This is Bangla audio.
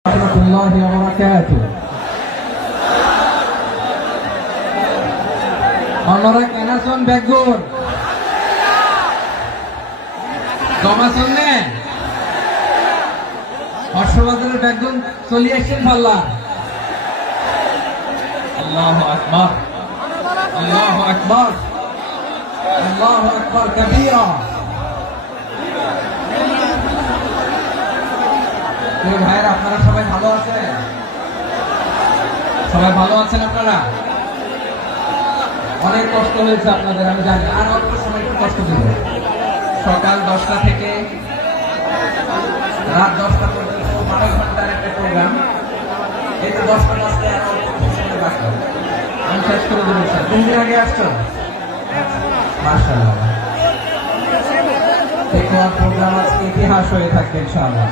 warahmatullahi wabarakatuh. Honore kenason begur. Gomasonne. Hoshobadar begun solution balla. Allahu akbar. Allahu akbar. Allahu akbar kabira. ভাইরা আপনারা সবাই ভালো আছেন? সবাই ভালো আছেন আপনারা? অনেক কষ্ট হয়েছে আপনাদের আমি জানি, আর অল্প সময় একটু কষ্ট দিব। সকাল 10টা থেকে রাত 10টা পর্যন্ত 12 ঘন্টার একটা প্রোগ্রাম। এই তো 10টা বাজতে আর অল্প সময় বাকি, আমি শেষ করে দেবো। স্যার 3 দিন আগে আসছো? মাশাআল্লাহ। দেখো প্রোগ্রাম আজকে ইতিহাস হয়ে থাকবে ইনশাআল্লাহ।